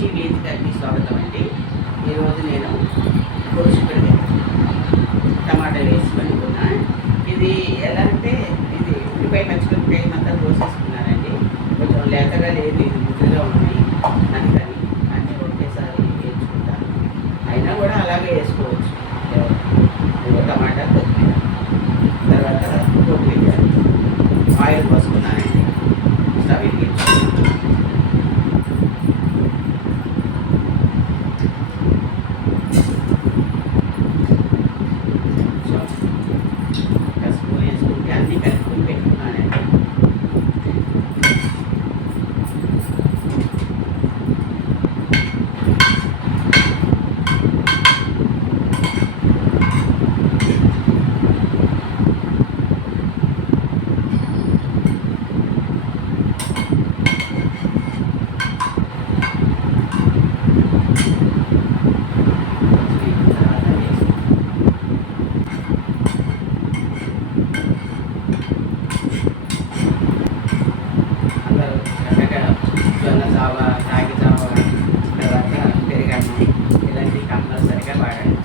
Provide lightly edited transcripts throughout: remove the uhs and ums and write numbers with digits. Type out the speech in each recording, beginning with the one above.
రుచి వేదికకి స్వాగతం అండి. ఈరోజు నేను గోరుచిక్కుడుకాయ టమాటా వేసి వండుకున్నా. ఇది ఎలా అంటే ఇది ఉల్లిపాయ పచ్చిమిరపకాయ మొత్తం కోసేసుకున్నానండి. కొంచెం లేతగా లేదు, ఇది ముద్దుగా ఉన్నాయి. అందుకని అన్నీ ఒకేసారి వేసుకుంటాను. అయినా కూడా అలాగే వేసుకోవచ్చు. టమాటా కొత్తిమీర తర్వాత కొత్తిమీర ఆయిల్ పోసుకున్నానండి. స్టవ్ వెలిగించుకున్నాను. పసుపు వేసుకుంటే అన్నీ కలుపుకొని పెట్టుకున్నానండి. చక్కగా జొన్న జావ, రాగి జావ, తర్వాత పెరుగన్నం ఇలాంటివి కంపల్సరిగా వాడాలి.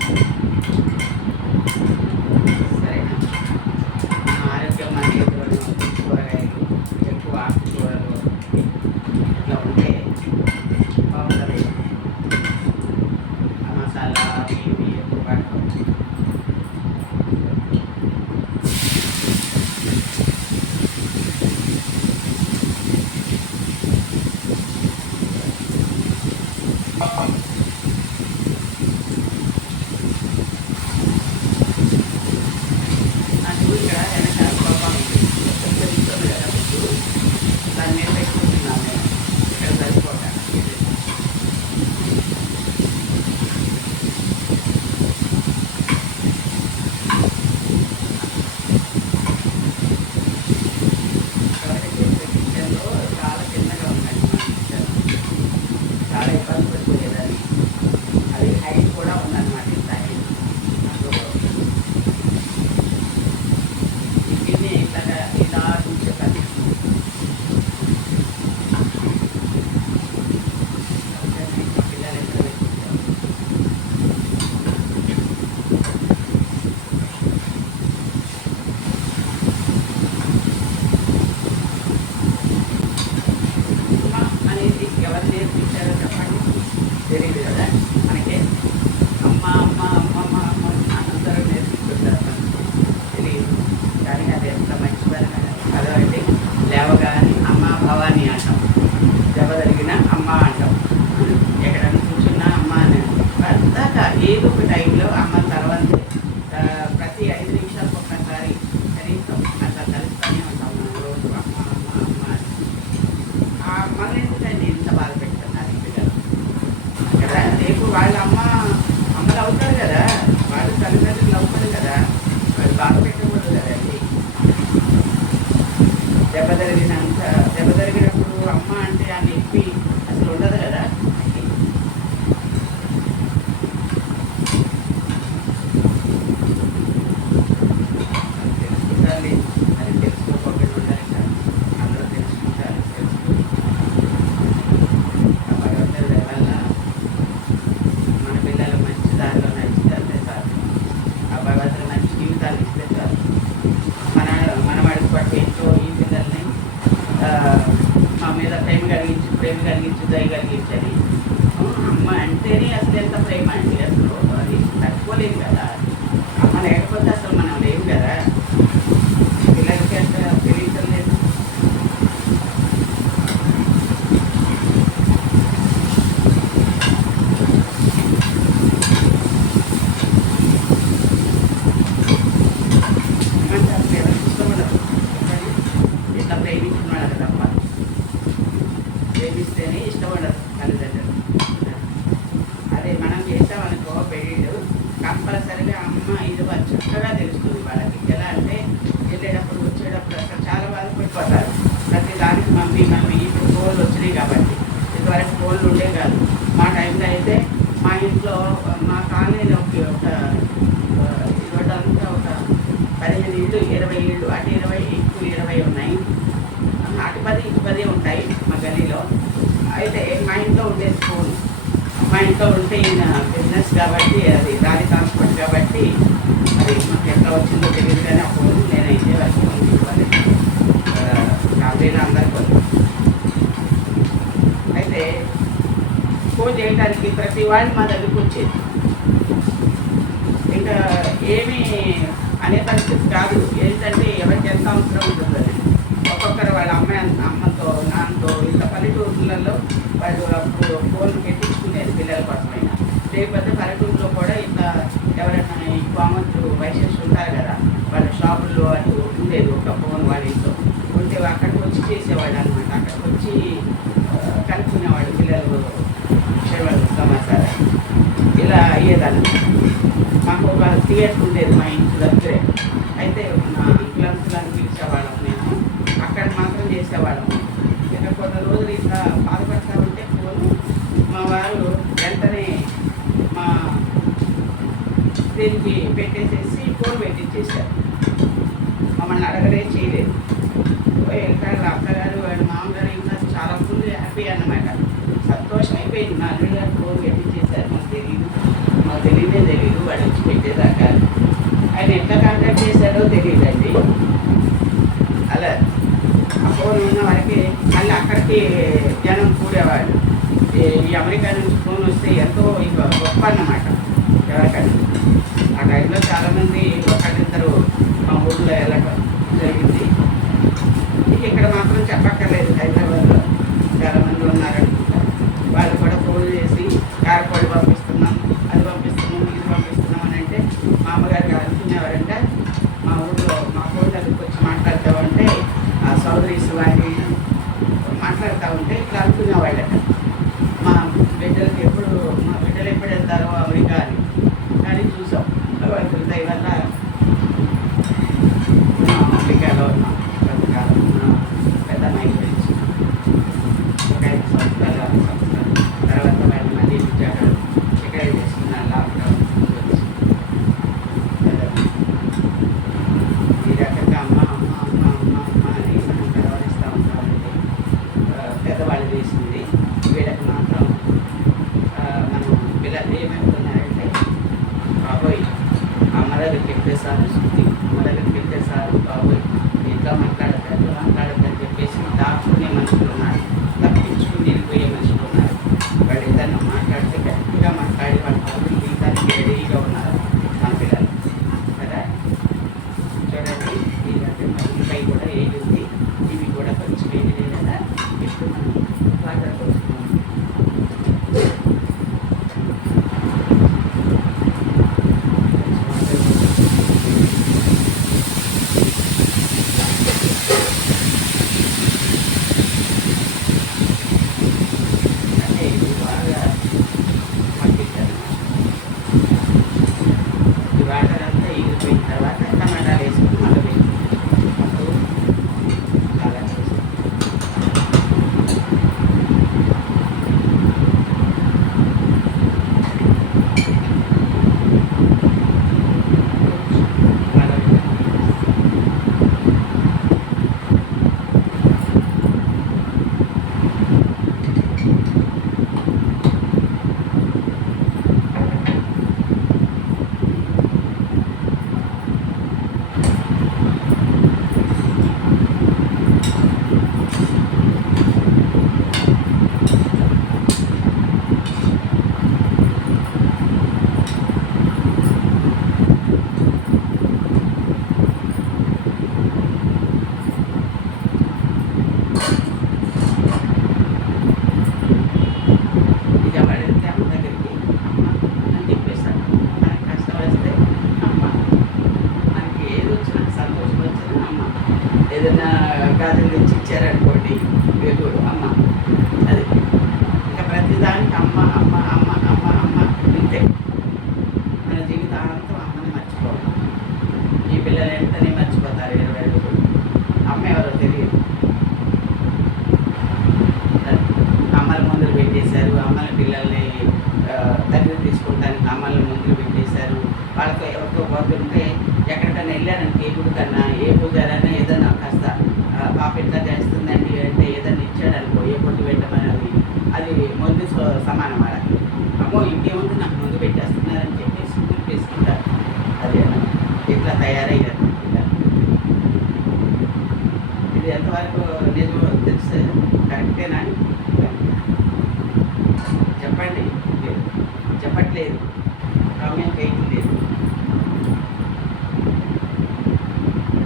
సరేనా? మన ఆరోగ్యం మన చేతులను కూరగాయలు ఎక్కువ ఆకుకూరలు ఇట్లా ఉంటే బాగుంటుంది. ఆ మసాలా ఇవి ఎక్కువ వాడుకోవచ్చు. నాకు ఇక్కడ వెనకాల కోపం ఇస్తుంది కదా, ముందు దాని మీద పెట్టుకుంటున్నాను నేను. ఇక్కడ సరిపోతాను. కిచెన్లో చాలా చిన్నగా ఉందండి మా కిచెన్. చాలా ఇబ్బంది పడిపోయేదాన్ని. అది హైట్ కూడా ఉందన్నమాట. ఇంత హైట్ నాకు గిన్నె ఇలా ఉంచేదాన్ని. పిల్లలు ఎక్కడ పెట్టుకుంటారు. ఉప్మా అనేది ఎవరు నేర్పించారో చెప్పండి. తెలియదు కదా మనకి. అమ్మ అమ్మ అమ్మమ్మ అమ్మ అందరూ నేర్పిస్తుంటారు. తెలియదు కానీ అది ఎంత మంచి పదం అంటే, లేవగానే అమ్మ భవాని అంటాం, దెబ్బ తగిలిన అమ్మ అంటాం, ఎక్కడైనా కూర్చున్నా అమ్మ అని అంటాం. ఏదో ఒక టైంలో అమ్మ తర్వాత ప్రతి 5 నిమిషాలకు ఒక్కసారి కనీసం అట్లా కలుస్తూనే ఉంటాం మనం రోజు. అమ్మ అమ్మ అమ్మ అని. ఆ అమ్మని ఎందుకండి ఇంత బాధ పెడుతున్నారు ఈ పిల్లలు కదా. రేపు వాళ్ళ అమ్మలు అవుతారు కదా, వాళ్ళు తల్లిదండ్రులు అవుతారు కదా, వాళ్ళు బాధ పెట్టకూడదు కదండి. దెబ్బ తగిలినప్పుడు అమ్మ అంటే ఆ నొప్పి అసలు ఉండదు కదా. తెలుసుకుంటారు, అది తెలుసుకోకుండా ఉండాలి సార్. అందరూ తెలుసుకుంటారు. భగవంతుడి వల్ల మన పిల్లలు మంచి దారిలో నడుస్తుంటే సార్, ఆ భగవంతుడు మంచి జీవితాలు ఇస్తే సార్, మన వాడికి పట్టి ఎంతో ఈ పిల్లల్ని మా మీద ప్రేమ కలిగించు దయ కలిగించని. అమ్మ అంటేనే అసలు ఎంత ప్రేమ అండి. అసలు అది తట్టుకోలేము కదా. అమ్మ లేకపోతే అసలు మనం లేవు కదా. పిల్లలకి అంత తెలియటం లేదు. ఏమంటే అసలు ఎవరికి ఇష్టం ఉండదు. ఇట్లా ప్రేమించుకున్నాడు తప్ప, ప్రేమిస్తేనే ఇష్టపడరు తల్లిదండ్రులు. అదే మనం చేసామనుకో పెళ్ళిళ్ళు, కంపల్సరిగా అమ్మ ఇది చక్కగా తెలుస్తుంది వాళ్ళకి. ఎలా అంటే వెళ్ళేటప్పుడు వచ్చేటప్పుడు అసలు చాలా బాధపడిపోతారు. ప్రతి దానికి మమ్మీ మమ్మీ. ఇప్పుడు ఫోన్లు వచ్చినాయి కాబట్టి, ఇదివరకు ఫోన్లు ఉండే కాదు. మా టైంలో అయితే మా ఇంట్లో మా కాలనీలో ఒక ఇదంతా ఒక 15 ఇళ్ళు 20 ఇళ్ళు, అటు 20 ఇటు 20 ఉన్నాయి. అటు 10 ఇటు 10 ఉంటాయి మా గల్లీలో. అయితే మా ఇంట్లో ఉండే స్కూల్ మా ఇంట్లో ఉంటే ఈయన బిజినెస్ కాబట్టి అది గాలి ట్రాన్స్పోర్ట్ కాబట్టి అది మాకు ఎట్లా వచ్చిందో తెలియదు కానీ ఆ ఫోన్ నేనైతే వచ్చి ఇవ్వాలి ఫ్యామిలీలో అందరికీ. అయితే ఫోన్ చేయడానికి ప్రతి వాళ్ళు మా దగ్గరికి వచ్చేది. ఇంకా ఏమీ అనే పరిస్థితి కాదు. ఏంటంటే ఎవరికి ఎంత అవసరం ఉంటుంది అది. ఒక్కొక్కరు వాళ్ళ అమ్మతో నాన్నతో ఇంత పల్లెటూరులలో వాళ్ళు అప్పుడు ఫోన్లు పెట్టించుకునేది పిల్లల కోసమైనా. లేకపోతే పల్లెటూరులో కూడా ఇట్లా ఎవరైనా ఈ కామన్ వైసెస్ ఉంటారు కదా, వాళ్ళ షాపుల్లో అటు ఉండేది ఒక ఫోన్ వాళ్ళ ఇంట్లో ఉంటే అక్కడికి వచ్చి చేసేవాళ్ళు అనమాట. అక్కడికి వచ్చి కనుక్కునేవాళ్ళు పిల్లలు విషయాలు సమాచారం ఇలా అయ్యేదాన్ని. మాకు ఒక థియేటర్ ఉండేది మా ఇంటి దగ్గరే. అయితే మా అంకులను పిలిచేవాళ్ళం, నేను అక్కడ మాత్రం చేసేవాళ్ళం. ఇక కొన్ని రోజులు ఇట్లా బాధపడతా ఉంటే ఫోను మా వారు వెంటనే మా దీనికి పెట్టేసేసి ఫోన్ పెట్టించేశారు. మమ్మల్ని అడగడే చేయలేదు. వెళ్ళారు అక్కగారు వాడు మామగారు ఇంకా చాలా ఫుల్ హ్యాపీ అన్నమాట. సంతోషం అయిపోయింది. మా అల్లుడు గారు ఫోన్ పెట్టించేశారు. మాకు తెలియదే తెలియదు వాడు వచ్చి పెట్టేదాకా. ఆయన ఎట్లా కాంటాక్ట్ చేశాడో తెలియదండి. అలా ఆ ఫోన్ ఉన్న వరకే మళ్ళీ అక్కడికి జనం కూడేవాడు. ఈ అమెరికా నుంచి ఫోన్ వస్తే ఎంతో ఇక గొప్ప అన్నమాట ఎవరికైనా. ఆ టైంలో చాలామంది ఒకరిద్దరు మా ఊళ్ళో వెళ్ళడం జరిగింది. ఇక్కడ మాత్రం చెప్పక్కర్లేదు, హైదరాబాద్లో చాలామంది ఉన్నారనుకుంటా. వాళ్ళు కూడా ఫోన్ చేసి కారపొడి పంపిస్తున్నాం, అది పంపిస్తున్నాం, ఇది పంపిస్తున్నాం అని అంటే మా అమ్మగారికి అనుకునేవారంటే మా ఊళ్ళో మా ఫోన్ దగ్గరికి వచ్చి మాట్లాడతామంటే ఆ సోదరీస్ వారి మాట్లాడుతూ ఉంటే ఇట్లా అనుకునేవాళ్ళట. మా బిడ్డలు ఎప్పుడు వెళ్తారో అమెరికా అని. కానీ చూసాం భగవంతుడి దయ వల్ల అమెరికాలో ఉన్నాం. కొంతకాలం పెద్ద మైకి గురించి ఒక 5 సంవత్సరాలు తర్వాత వాళ్ళు మళ్ళీ ఉద్యోగాలు ఇక్కడే చేసుకున్నాను. లాక్డౌన్ వచ్చి ఈ రకంగా అమ్మ అమ్మ అమ్మ అమ్మ అమ్మ అని మనం గౌరవిస్తూ ఉంటామండి. పెద్దవాళ్ళు చేసింది వీళ్ళకి మాత్రం మనం పిల్లలు ఏమవుతున్నారంటే బాబోయ్ అమ్మ దగ్గరికి వెళ్తేసారు, శుద్ధి అమ్మ దగ్గరికి వెళ్తేసారు, బాబోయ్ ఇంట్లో మాట్లాడద్దని చెప్పేసి దాచుకునే మనుషులు ఉన్నారు, తప్పించుకుని వెళ్ళిపోయే మనుషులు ఉన్నారు. వాళ్ళు ఏదైనా మాట్లాడితే గట్టిగా మాట్లాడి వాళ్ళ పనులు జీవితానికి రెడీగా ఉన్నారు మన పిల్లలు కదా. చూడండి ఈ రకంగా ఇంపై కూడా ఏది ఉంది, ఇవి కూడా కొంచెం ఏది కదా ఇప్పుడు మనం మాట్లాడుకోవచ్చు. ఏదైనా గాజులు తెచ్చి ఇచ్చారనుకోండి వేగుడు అమ్మ. అది ఇంకా ప్రతిదానికి అమ్మ అమ్మ అమ్మ అమ్మ అమ్మ ఇంతే. మన జీవితాంతం అమ్మని మర్చిపోవాలి. ఈ పిల్లలు వెంటనే మర్చిపోతారు 20 రోజులు. అమ్మ ఎవరో తెలియదు. అమ్మల మందులు పెట్టేశారు, అమ్మల పిల్లల్ని దగ్గర తీసుకుంటానికి అమ్మల మందులు పెట్టేశారు. వాళ్ళతో ఎవరితో పోతుంటే ఎక్కడికైనా వెళ్ళారంటే ఏ గుడికన్నా ఏ పూజారైనా ఏదైనా కాస్త పాప ఎట్లా చేస్తుందండి అంటే ఏదైనా ఇచ్చాడనుకో, ఏ పొట్టు పెట్టమని అది మందు సమానం వాళ్ళకి. అమ్మ అంతేనా? చెప్పండి. లేదు, చెప్పట్లేదు, కామెంట్ చేయట్లేదు.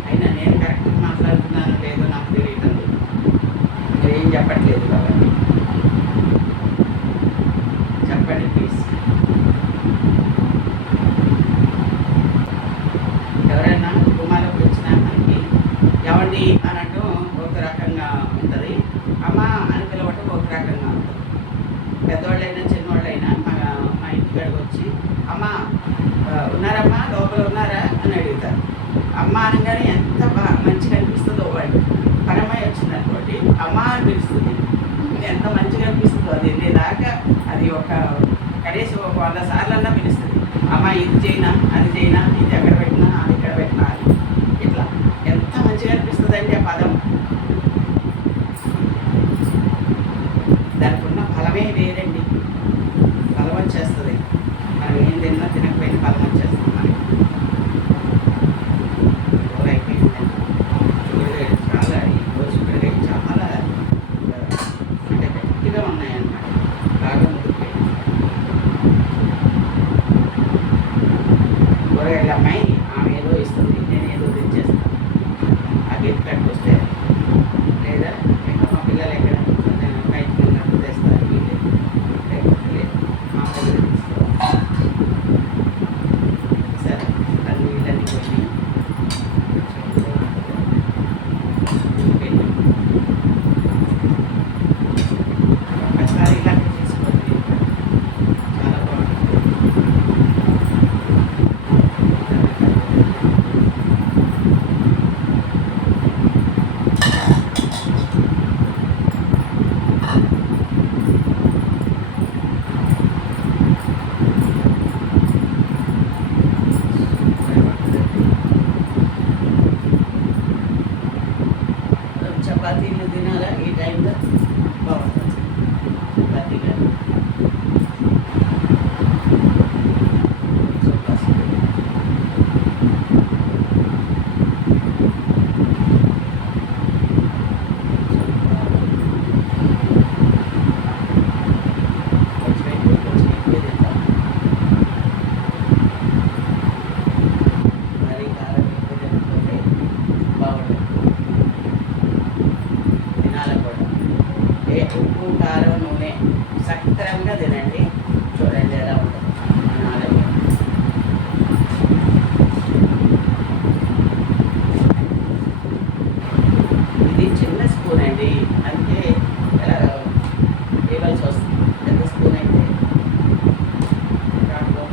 అయినా నేను కరెక్ట్గా మాట్లాడుతున్నానో లేదో నాకు తెలియటం లేదు. మీరేం చెప్పట్లేదు కాబట్టి చెప్పండి ప్లీజ్. ఎవరైనా కుటుంబాలకు వచ్చినా మనకి ఎవండి అనటం ఒక రకంగా ఉంటుంది, అమ్మ అని పిలవటం ఒక రకంగా ఉంటుంది. పెద్దవాళ్ళైనా చిన్నవాళ్ళైనా మా ఇంటికాడికి వచ్చి అమ్మ ఉన్నారమ్మా, లోపల ఉన్నారా అని అడుగుతారు. అమ్మ అనగానే ఎంత మంచిగా అనిపిస్తుందో, వాళ్ళు పరమయ్య వచ్చిందనుకోండి అమ్మ అని పిలుస్తుంది, ఎంత మంచిగా అనిపిస్తుందో. అది వెళ్ళేదాకా అది ఒక కనీసం ఒక 100 సార్లన్నా పిలుస్తుంది. అమ్మ ఇది చేయనా, అది చేయనా, ఇది ఎక్కడ పెట్టినా, అది ఇక్కడ పెట్టినా, ఇట్లా ఎంత మంచిగా అనిపిస్తుందండి ఆ పదం. దానికి ఉన్న ఫలమే వేరండి. ఫలం వచ్చేస్తుంది. మనం ఏం తిన్నా తినకపోయినా ఫలం వచ్చేస్తుంది మనకి. అయిపోయిందండి. చిక్కుడుకాయ చాలా, ఈరోజు చిక్కుడుకాయ చాలా అంటే గట్టిగా ఉన్నాయన్నమాట, బాగా ముడిపోయింది. కూరగాయల అమ్మాయి ఆమె ఏదో ఇస్తుంది, నేను ఏదో తెచ్చేస్తాను. ఆ గేట్ కట్టుకు వస్తే లేదా ఇంకా మా పిల్లలు ఎక్కడ బయటకు వెళ్ళినప్పుడు తెస్తారు, వీళ్ళు లేదు మా దగ్గర తీసుకోవాలి. సరే అన్ని వీళ్ళని పోయి ఒకసారి ఇలా తీసుకోండి, చాలా బాగుంటుంది. చపాతీలు తినాలా ఈ టైంలో? బాగుంటుంది చపాతీలు. మరీ కారం ఎక్కువ తినకపోతే బాగుంటుంది, తినాలి కూడా. ఉప్పు కారం నూనె సక్రమంగా తినండి, చూడండి ఎలా ఉంటుంది. తినాలి. ఇది చిన్న స్పూన్ అండి, అంటే ఇవ్వాల్సి వస్తుంది. పెద్ద స్పూన్ అయితే దాంట్లో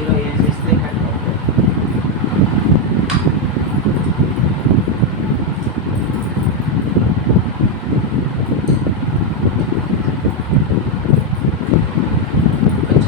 ఇలా ఏం చేస్తే కట్ అవుతుంది. కొంచెం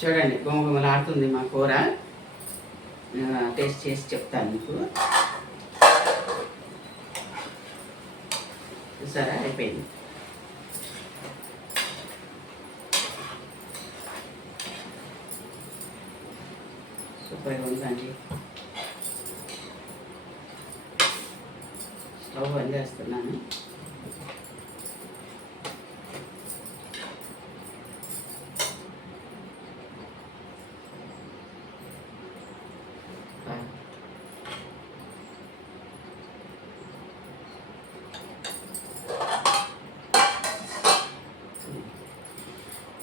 చూడండి గుమగుమలాడుతుంది మా కూర. టేస్ట్ చేసి చెప్తాను మీకు. చూసారా, అయిపోయింది. సూపర్గా ఉందండి. స్టవ్ బంద్ చేస్తున్నాను.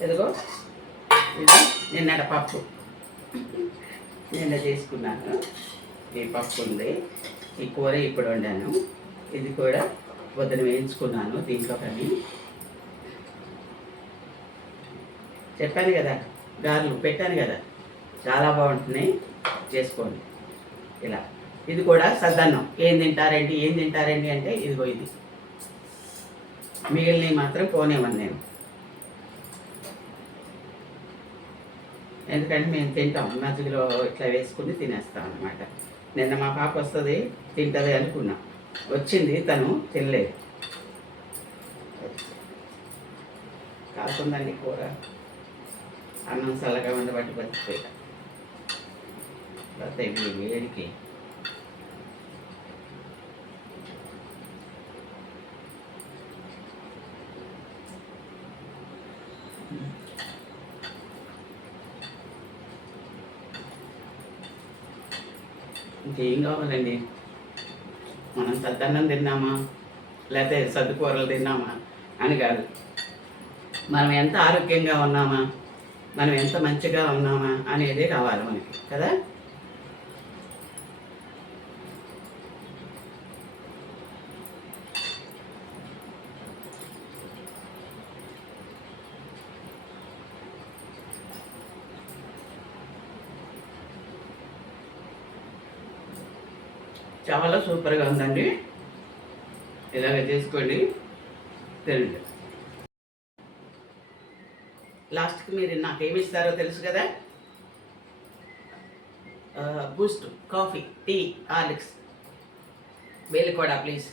ఇదిగో ఇది నిన్నటి పప్పు, నిన్న చేసుకున్నాను. ఈ పప్పు ఉంది, ఈ కూర ఇప్పుడు వండాను. ఇది కూడా పొద్దున వేయించుకున్నాను. దీంట్లో కానీ చెప్పాను కదా, గారెలు పెట్టాను కదా, చాలా బాగుంటున్నాయి, చేసుకోండి ఇలా. ఇది కూడా సద్దన్నం. ఏం తింటారండి అంటే ఇదిగో ఇది. మిగిలినవి మాత్రం పోనేమని నేను, ఎందుకంటే మేము తింటాం, మజ్జిగలో ఇట్లా వేసుకుని తినేస్తాం అన్నమాట. నిన్న మా పాప వస్తుంది తింటుంది అనుకున్నా, వచ్చింది, తను తినలేదు. కాకుందండి కూర, అన్నం చల్లగా ఉండబట్టి బతికిపోయా. వేడికి ఇంకేం కావాలండి? మనం సద్దన్నం తిన్నామా లేకపోతే సద్దుకూరలు తిన్నామా అని కాదు, మనం ఎంత ఆరోగ్యంగా ఉన్నామా, మనం ఎంత మంచిగా ఉన్నామా అనేది కావాలి మనకి కదా. చాలా సూపర్గా ఉందండి. ఇలాగ చేసుకోండి, తినండి. లాస్ట్కి మీరు నాకేమి ఇస్తారో తెలుసు కదా, బూస్ట్, కాఫీ, టీ, హార్లిక్స్, వీళ్ళు కూడా ప్లీజ్.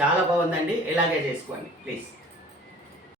చాలా బాగుందండి, ఇలాగే చేసుకోండి ప్లీజ్.